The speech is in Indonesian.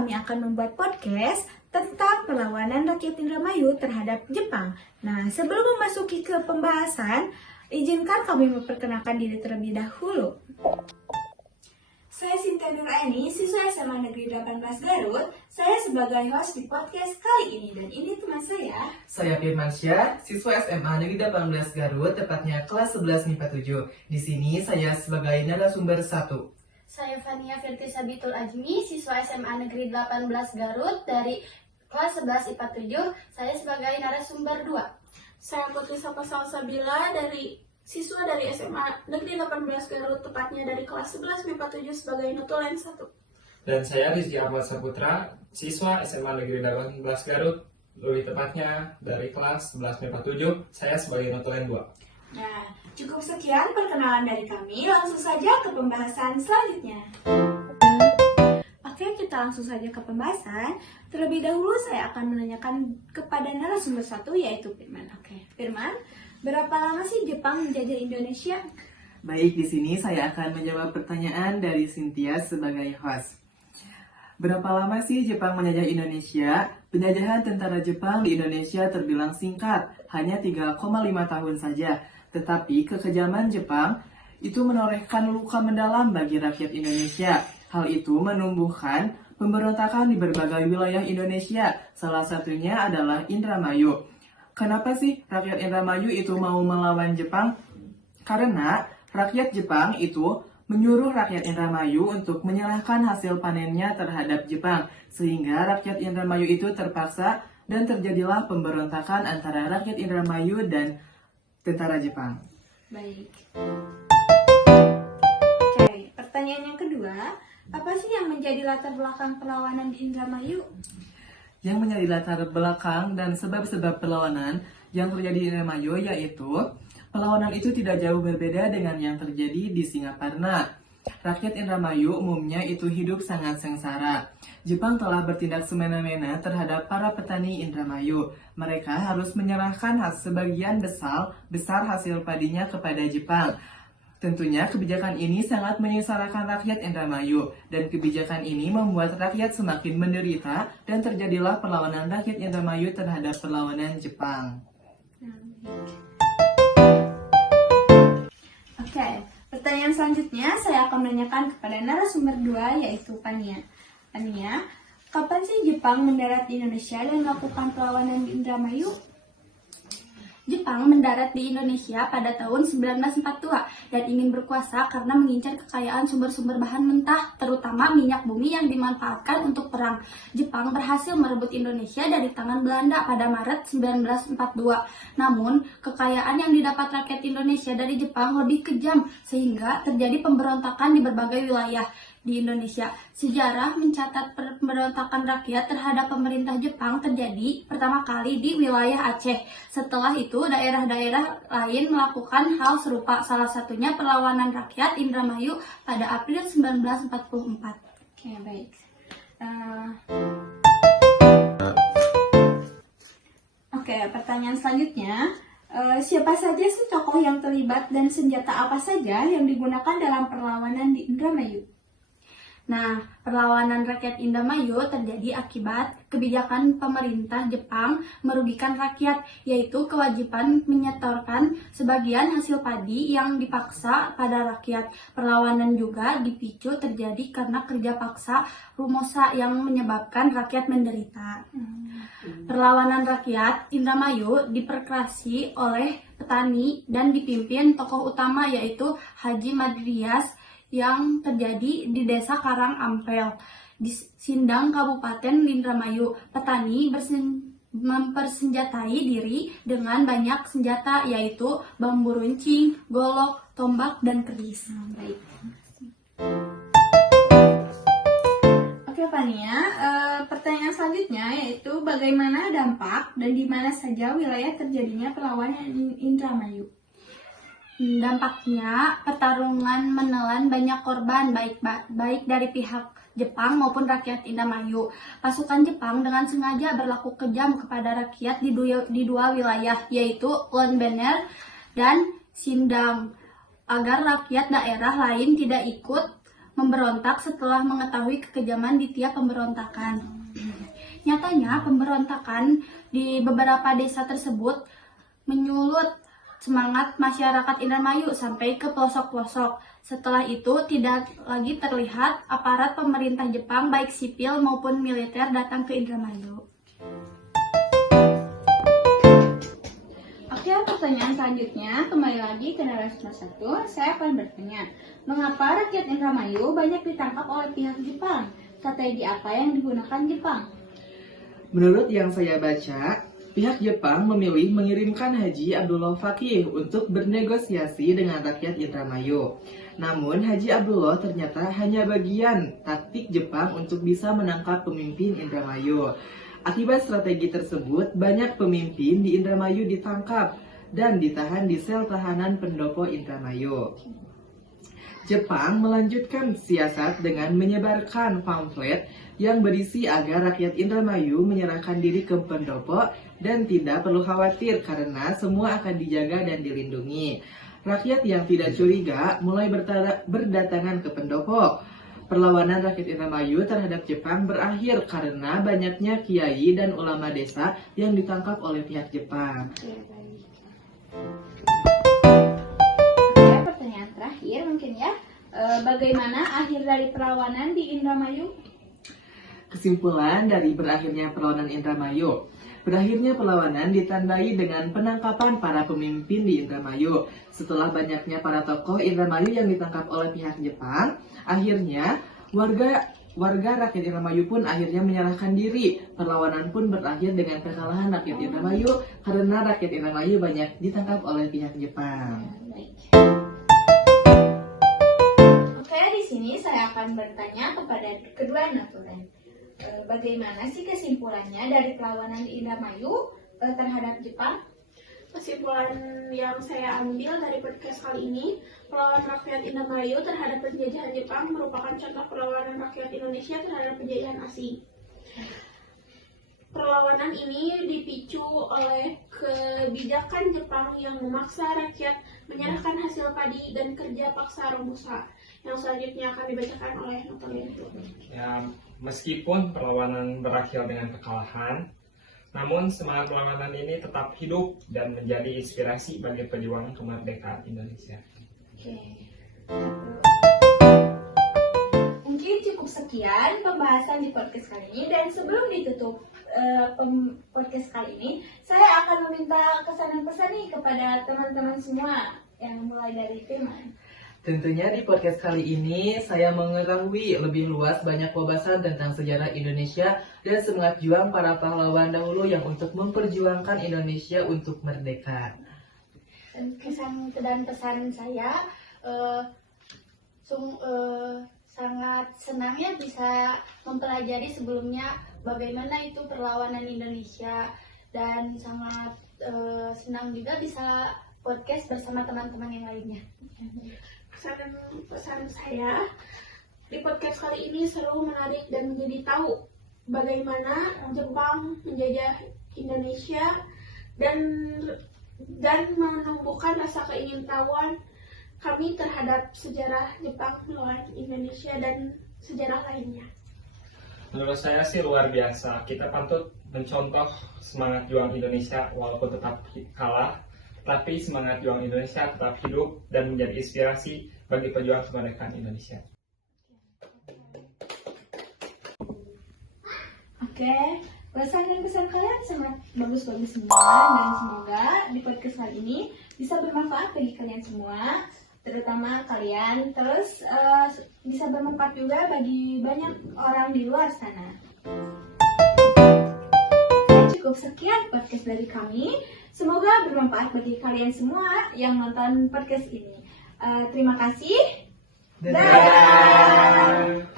kami akan membuat podcast tentang perlawanan rakyat Indramayu terhadap Jepang. Nah, sebelum memasuki ke pembahasan, izinkan kami memperkenalkan diri terlebih dahulu. Saya Sinta Nuraini, siswa SMA Negeri 18 Garut. Saya sebagai host di podcast kali ini, dan ini teman saya. Saya Firmansyah, siswa SMA Negeri 18 Garut, tepatnya kelas 11 MIPA 7. Di sini saya sebagai narasumber 1. Saya Fania Firti Sabitul Ajmi, siswa SMA Negeri 18 Garut dari kelas 11 IPA 7. Saya sebagai narasumber 2. Saya Putri Sapasal Sabila siswa dari SMA Negeri 18 Garut, tepatnya dari kelas 11 MIPA 7 sebagai notulen 1. Dan saya Rizky Ahmad Saputra, siswa SMA Negeri 18 Garut, lebih tepatnya dari kelas 11 MIPA 7, saya sebagai notulen 2. Nah, cukup sekian perkenalan dari kami, langsung saja ke pembahasan selanjutnya. Oke, kita langsung saja ke pembahasan. Terlebih dahulu saya akan menanyakan kepada narasumber 1, yaitu Firman. Oke, Firman, berapa lama sih Jepang menjajah Indonesia? Baik, di sini saya akan menjawab pertanyaan dari Cynthia sebagai host. Berapa lama sih Jepang menjajah Indonesia? Penjajahan tentara Jepang di Indonesia terbilang singkat, hanya 3,5 tahun saja. Tetapi kekejaman Jepang itu menorehkan luka mendalam bagi rakyat Indonesia. Hal itu menumbuhkan pemberontakan di berbagai wilayah Indonesia. Salah satunya adalah Indramayu. Kenapa sih rakyat Indramayu itu mau melawan Jepang? Karena rakyat Jepang itu menyuruh rakyat Indramayu untuk menyerahkan hasil panennya terhadap Jepang. Sehingga rakyat Indramayu itu terpaksa dan terjadilah pemberontakan antara rakyat Indramayu dan tentara Jepang. Baik. Oke, pertanyaan yang kedua, apa sih yang menjadi latar belakang perlawanan di Indramayu? Yang menjadi latar belakang dan sebab-sebab perlawanan yang terjadi di Indramayu yaitu perlawanan itu tidak jauh berbeda dengan yang terjadi di Singaparna. Rakyat Indramayu umumnya itu hidup sangat sengsara. Jepang telah bertindak semena-mena terhadap para petani Indramayu. Mereka harus menyerahkan sebagian besar hasil padinya kepada Jepang. Tentunya kebijakan ini sangat menyengsarakan rakyat Indramayu, dan kebijakan ini membuat rakyat semakin menderita dan terjadilah perlawanan rakyat Indramayu terhadap perlawanan Jepang. Oke, pertanyaan selanjutnya saya akan menanyakan kepada narasumber 2, yaitu Fania. Fania, kapan sih Jepang mendarat di Indonesia dan melakukan perlawanan di Indramayu? Jepang mendarat di Indonesia pada tahun 1942 dan ingin berkuasa karena mengincar kekayaan sumber-sumber bahan mentah, terutama minyak bumi yang dimanfaatkan untuk perang. Jepang berhasil merebut Indonesia dari tangan Belanda pada Maret 1942. Namun, kekayaan yang didapat rakyat Indonesia dari Jepang lebih kejam sehingga terjadi pemberontakan di berbagai wilayah di Indonesia. Sejarah mencatat pemberontakan rakyat terhadap pemerintah Jepang terjadi pertama kali di wilayah Aceh. Setelah itu, daerah-daerah lain melakukan hal serupa, salah satunya perlawanan rakyat Indramayu pada April 1944. Oke, baik. Oke, pertanyaan selanjutnya. Siapa saja sih tokoh yang terlibat dan senjata apa saja yang digunakan dalam perlawanan di Indramayu? Nah, perlawanan rakyat Indramayu terjadi akibat kebijakan pemerintah Jepang merugikan rakyat, yaitu kewajiban menyetorkan sebagian hasil padi yang dipaksa pada rakyat. Perlawanan juga dipicu terjadi karena kerja paksa Rumosa yang menyebabkan rakyat menderita. Perlawanan rakyat Indramayu diperkerasi oleh petani dan dipimpin tokoh utama yaitu Haji Madrias yang terjadi di Desa Karang Ampel, di Sindang, Kabupaten Indramayu. Petani mempersenjatai diri dengan banyak senjata yaitu bambu runcing, golok, tombak, dan keris. Baik. Oke, Fania, pertanyaan selanjutnya yaitu bagaimana dampak dan di mana saja wilayah terjadinya perlawanan Indramayu? Dampaknya, pertarungan menelan banyak korban baik dari pihak Jepang maupun rakyat Indramayu. Pasukan Jepang dengan sengaja berlaku kejam kepada rakyat di dua wilayah, yaitu Lonbener dan Sindang, agar rakyat daerah lain tidak ikut memberontak setelah mengetahui kekejaman di tiap pemberontakan. Nyatanya, pemberontakan di beberapa desa tersebut menyulut semangat masyarakat Indramayu sampai ke pelosok-pelosok. Setelah itu, tidak lagi terlihat aparat pemerintah Jepang baik sipil maupun militer datang ke Indramayu. Oke, pertanyaan selanjutnya, kembali lagi ke narasumber 1, saya akan bertanya, mengapa rakyat Indramayu banyak ditangkap oleh pihak Jepang? Strategi apa yang digunakan Jepang? Menurut yang saya baca, pihak Jepang memilih mengirimkan Haji Abdullah Fakih untuk bernegosiasi dengan rakyat Indramayu. Namun, Haji Abdullah ternyata hanya bagian taktik Jepang untuk bisa menangkap pemimpin Indramayu. Akibat strategi tersebut, banyak pemimpin di Indramayu ditangkap dan ditahan di sel tahanan pendopo Indramayu. Jepang melanjutkan siasat dengan menyebarkan pamflet yang berisi agar rakyat Indramayu menyerahkan diri ke pendopo dan tidak perlu khawatir karena semua akan dijaga dan dilindungi. Rakyat yang tidak curiga mulai berdatangan ke pendopo. Perlawanan rakyat Indramayu terhadap Jepang berakhir karena banyaknya kiai dan ulama desa yang ditangkap oleh pihak Jepang. Oke, pertanyaan terakhir mungkin ya. Bagaimana akhir dari perlawanan di Indramayu? Kesimpulan dari berakhirnya perlawanan Indramayu. Berakhirnya perlawanan ditandai dengan penangkapan para pemimpin di Indramayu. Setelah banyaknya para tokoh Indramayu yang ditangkap oleh pihak Jepang, akhirnya warga rakyat Indramayu pun akhirnya menyerahkan diri. Perlawanan pun berakhir dengan kekalahan rakyat Indramayu karena rakyat Indramayu banyak ditangkap oleh pihak Jepang. Oke, di sini saya akan bertanya kepada kedua naturen. Bagaimana sih kesimpulannya dari perlawanan di Indramayu terhadap Jepang? Kesimpulan yang saya ambil dari podcast kali ini, perlawanan rakyat Indramayu terhadap penjajahan Jepang merupakan contoh perlawanan rakyat Indonesia terhadap penjajahan asing. Perlawanan ini dipicu oleh kebijakan Jepang yang memaksa rakyat menyerahkan hasil padi dan kerja paksa Robusta, yang selanjutnya akan dibacakan oleh Natalia. Ya, meskipun perlawanan berakhir dengan kekalahan, namun semangat perlawanan ini tetap hidup dan menjadi inspirasi bagi pejuang kemerdekaan Indonesia. Oke. Mungkin cukup sekian pembahasan di podcast kali ini, dan sebelum ditutup podcast kali ini, saya akan meminta kesan dan pesan nih kepada teman-teman semua, yang mulai dari Firman. Tentunya di podcast kali ini saya mengetahui lebih luas banyak wawasan tentang sejarah Indonesia dan semangat juang para pahlawan dahulu yang untuk memperjuangkan Indonesia untuk merdeka. Dan kesan dan pesan saya sangat senangnya bisa mempelajari sebelumnya bagaimana itu perlawanan Indonesia, dan sangat senang juga bisa podcast bersama teman-teman yang lainnya. Kesan dan pesan saya di podcast kali ini seru, menarik, dan menjadi tahu bagaimana Jepang menjajah Indonesia dan menumbuhkan rasa keingintahuan kami terhadap sejarah Jepang melawan Indonesia dan sejarah lainnya. Menurut saya sih luar biasa. Kita patut mencontoh semangat juang Indonesia walaupun tetap kalah, tapi semangat juang Indonesia tetap hidup dan menjadi inspirasi bagi pejuang kemerdekaan Indonesia. Oke, pesan dan pesan kalian sangat bagus-bagus semua, dan semoga di podcast kali ini bisa bermanfaat bagi kalian semua, terutama kalian, terus bisa bermanfaat juga bagi banyak orang di luar sana. Oke, cukup sekian podcast dari kami. Semoga bermanfaat bagi kalian semua yang nonton podcast ini. Terima kasih. Dadah.